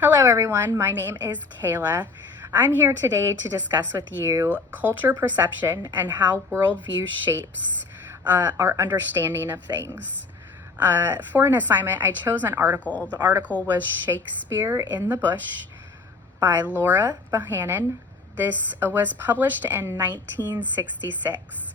Hello everyone, my name is Kayla. I'm here today to discuss with you culture perception and how worldview shapes our understanding of things. For an assignment, I chose an article. The article was Shakespeare in the Bush by Bohannan. This was published in 1966.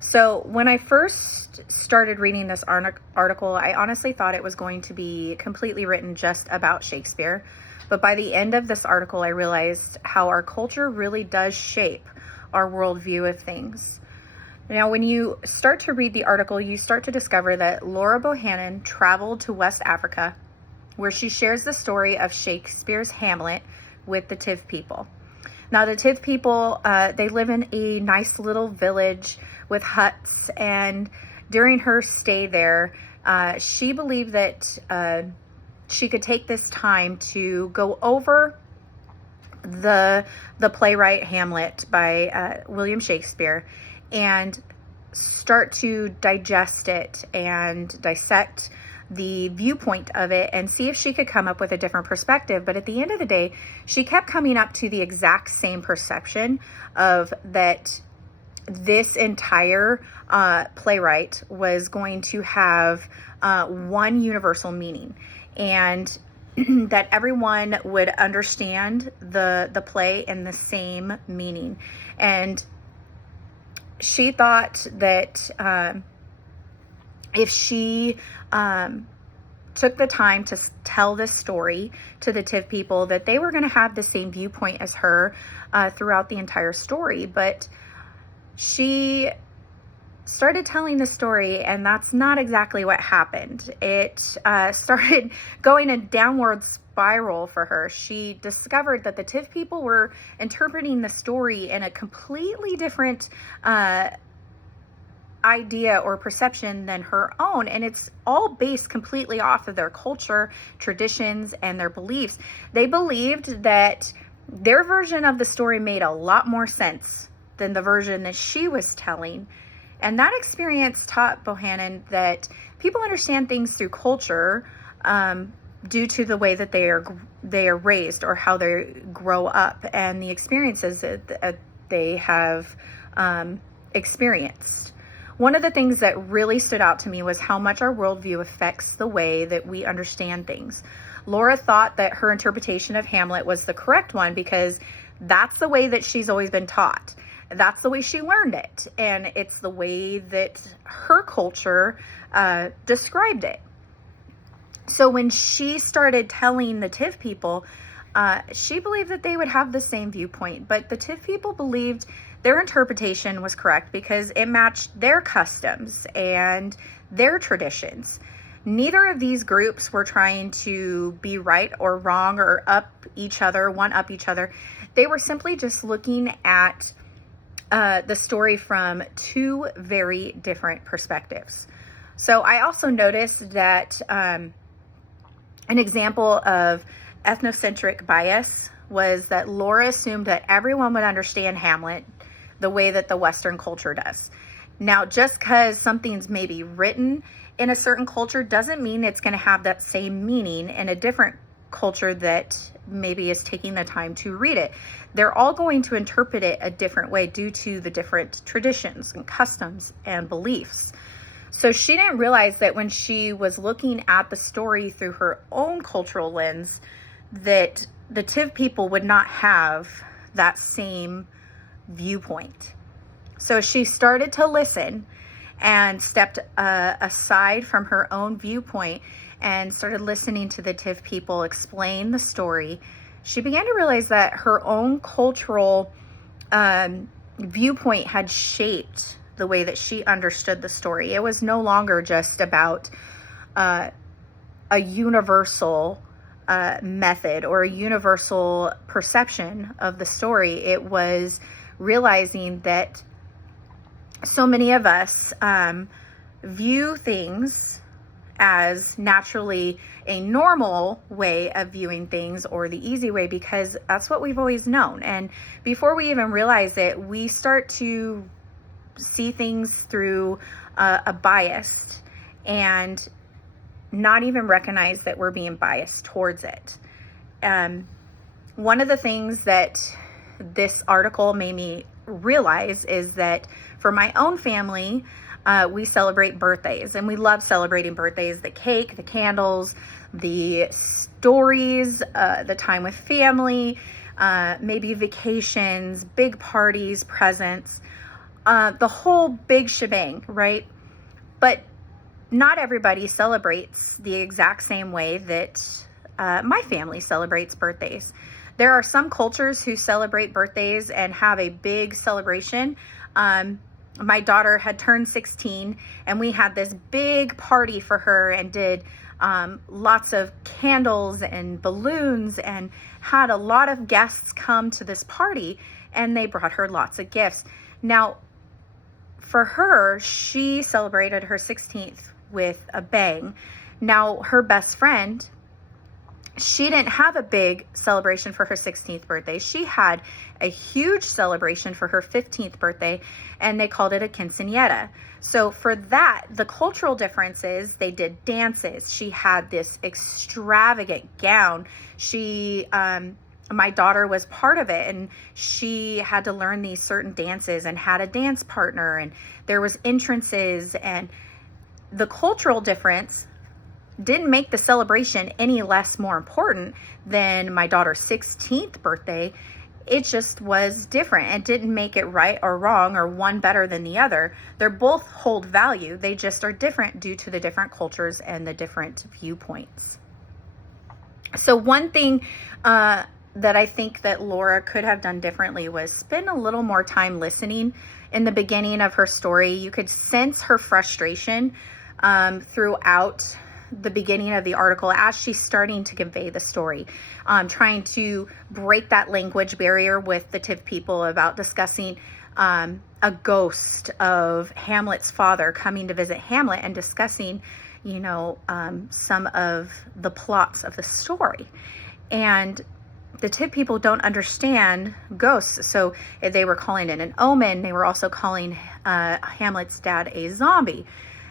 So when I first started reading this article, I honestly thought it was going to be completely written just about Shakespeare. But by the end of this article, I realized how our culture really does shape our worldview of things. Now, when you start to read the article, you start to discover that Laura Bohannan traveled to West Africa, where she shares the story of Shakespeare's Hamlet with the Tiv people. Now, the Tiv people, they live in a nice little village with huts, and during her stay there, she believed that she could take this time to go over the playwright Hamlet by William Shakespeare and start to digest it and dissect the viewpoint of it and see if she could come up with a different perspective. But at the end of the day, she kept coming up to the exact same perception of that this entire playwright was going to have one universal meaning, and that everyone would understand the play in the same meaning. And she thought that if she took the time to tell this story to the Tiv people, that they were going to have the same viewpoint as her throughout the entire story. But she started telling the story, and that's not exactly what happened. It started going a downward spiral for her. She discovered that the Tiv people were interpreting the story in a completely different idea or perception than her own, and it's all based completely off of their culture, traditions, and their beliefs. They believed that their version of the story made a lot more sense than the version that she was telling. And that experience taught Bohannan that people understand things through culture due to the way that they are raised or how they grow up and the experiences that they have experienced. One of the things that really stood out to me was how much our worldview affects the way that we understand things. Laura thought that her interpretation of Hamlet was the correct one because that's the way that she's always been taught. That's the way she learned it, and it's the way that her culture described it. So when she started telling the Tiv people, she believed that they would have the same viewpoint, but the Tiv people believed their interpretation was correct because it matched their customs and their traditions. Neither of these groups were trying to be right or wrong or one up each other. They were simply just looking at the story from two very different perspectives. So I also noticed that an example of ethnocentric bias was that Laura assumed that everyone would understand Hamlet the way that the Western culture does. Now, just because something's maybe written in a certain culture doesn't mean it's going to have that same meaning in a different culture that maybe is taking the time to read it. They're all going to interpret it a different way due to the different traditions and customs and beliefs. So she didn't realize that when she was looking at the story through her own cultural lens, that the Tiv people would not have that same viewpoint. So she started to listen and stepped aside from her own viewpoint and started listening to the Tiv people explain the story. She began to realize that her own cultural viewpoint had shaped the way that she understood the story. It was no longer just about a universal method or a universal perception of the story. It was realizing that so many of us view things as naturally a normal way of viewing things or the easy way because that's what we've always known. And before we even realize it, we start to see things through a bias. And not even recognize that we're being biased towards it. One of the things that this article made me realize is that for my own family, we celebrate birthdays, and we love celebrating birthdays, the cake, the candles, the stories, the time with family, maybe vacations, big parties, presents, the whole big shebang, right? But not everybody celebrates the exact same way that my family celebrates birthdays. There are some cultures who celebrate birthdays and have a big celebration. My daughter had turned 16, and we had this big party for her and did lots of candles and balloons and had a lot of guests come to this party, and they brought her lots of gifts. Now, for her, she celebrated her 16th with a bang. Now, her best friend, she didn't have a big celebration for her 16th birthday. She had a huge celebration for her 15th birthday, and they called it a quinceañera. So for that, the cultural differences, they did dances. She had this extravagant gown. My daughter was part of it, and she had to learn these certain dances and had a dance partner, and there was entrances, and the cultural difference didn't make the celebration any less more important than my daughter's 16th birthday. It just was different. It didn't make it right or wrong or one better than the other. They're both hold value. They just are different due to the different cultures and the different viewpoints. So one thing that I think that Laura could have done differently was spend a little more time listening. In the beginning of her story, you could sense her frustration throughout the beginning of the article as she's starting to convey the story, trying to break that language barrier with the TIV people about discussing a ghost of Hamlet's father coming to visit Hamlet and discussing, some of the plots of the story. And the TIV people don't understand ghosts, so they were calling it an omen. They were also calling Hamlet's dad a zombie.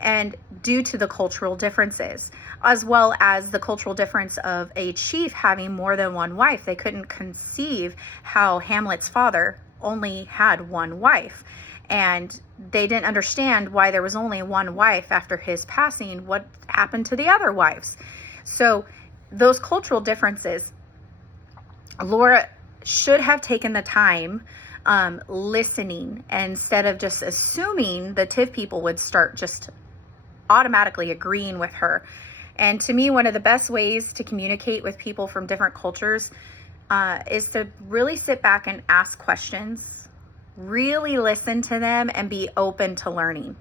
And due to the cultural differences, as well as the cultural difference of a chief having more than one wife, they couldn't conceive how Hamlet's father only had one wife. And they didn't understand why there was only one wife after his passing. What happened to the other wives? So those cultural differences, Laura should have taken the time listening, instead of just assuming the TIV people would start just automatically agreeing with her. And to me, one of the best ways to communicate with people from different cultures is to really sit back and ask questions, really listen to them, and be open to learning.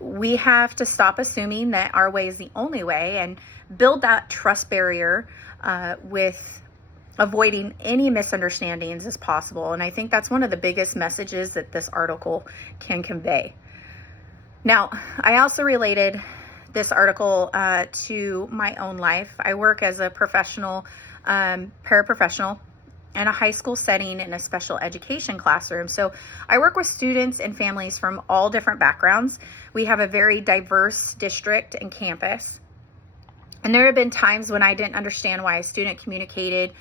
We have to stop assuming that our way is the only way and build that trust barrier with avoiding any misunderstandings as possible. And I think that's one of the biggest messages that this article can convey. Now, I also related this article to my own life. I work as a professional, paraprofessional in a high school setting in a special education classroom. So I work with students and families from all different backgrounds. We have a very diverse district and campus. And there have been times when I didn't understand why a student communicated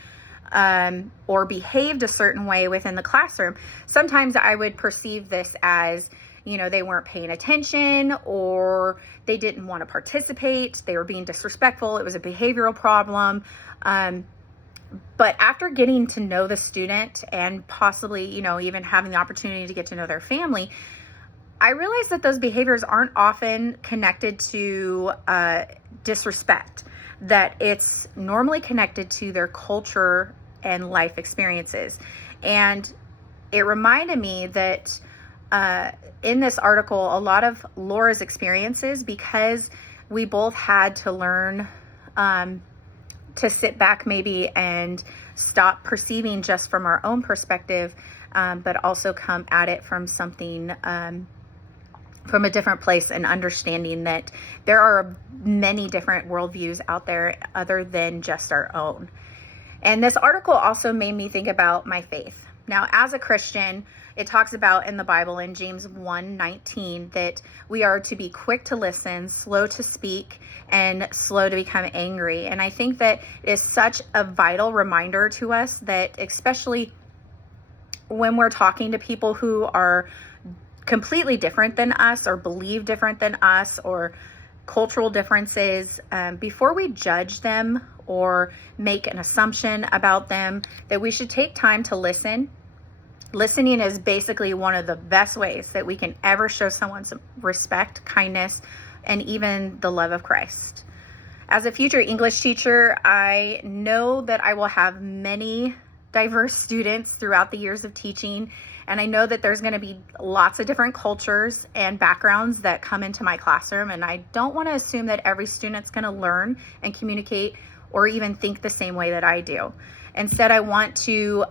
or behaved a certain way within the classroom. Sometimes I would perceive this as, they weren't paying attention, or they didn't want to participate. They were being disrespectful. It was a behavioral problem. But after getting to know the student and possibly, even having the opportunity to get to know their family, I realized that those behaviors aren't often connected to disrespect, that it's normally connected to their culture and life experiences. And it reminded me that in this article, a lot of Laura's experiences, because we both had to learn to sit back maybe and stop perceiving just from our own perspective, but also come at it from something from a different place, and understanding that there are many different worldviews out there other than just our own. And this article also made me think about my faith. Now, as a Christian, it talks about in the Bible in James 1:19 that we are to be quick to listen, slow to speak, and slow to become angry. And I think that is such a vital reminder to us that, especially when we're talking to people who are completely different than us or believe different than us or cultural differences, before we judge them or make an assumption about them, that we should take time to listen. Listening is basically one of the best ways that we can ever show someone some respect, kindness, and even the love of Christ. As a future English teacher, I know that I will have many diverse students throughout the years of teaching, and I know that there's going to be lots of different cultures and backgrounds that come into my classroom, and I don't want to assume that every student's going to learn and communicate or even think the same way that I do. Instead, I want to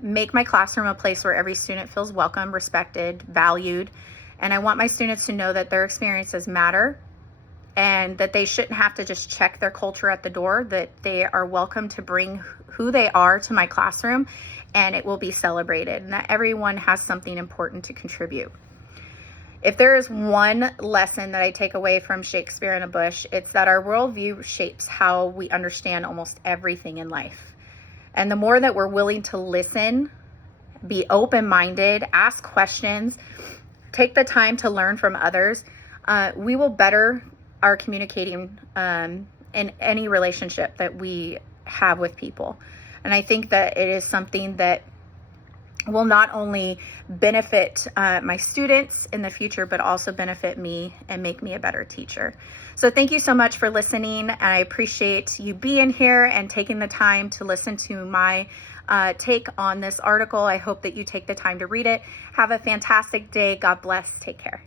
make my classroom a place where every student feels welcome, respected, valued, and I want my students to know that their experiences matter and that they shouldn't have to just check their culture at the door, that they are welcome to bring who they are to my classroom and it will be celebrated, and that everyone has something important to contribute. If there is one lesson that I take away from Shakespeare in a Bush, it's that our worldview shapes how we understand almost everything in life. And the more that we're willing to listen, be open-minded, ask questions, take the time to learn from others, we will better our communicating in any relationship that we have with people. And I think that it is something that will not only benefit my students in the future, but also benefit me and make me a better teacher. So thank you so much for listening. And I appreciate you being here and taking the time to listen to my take on this article. I hope that you take the time to read it. Have a fantastic day. God bless. Take care.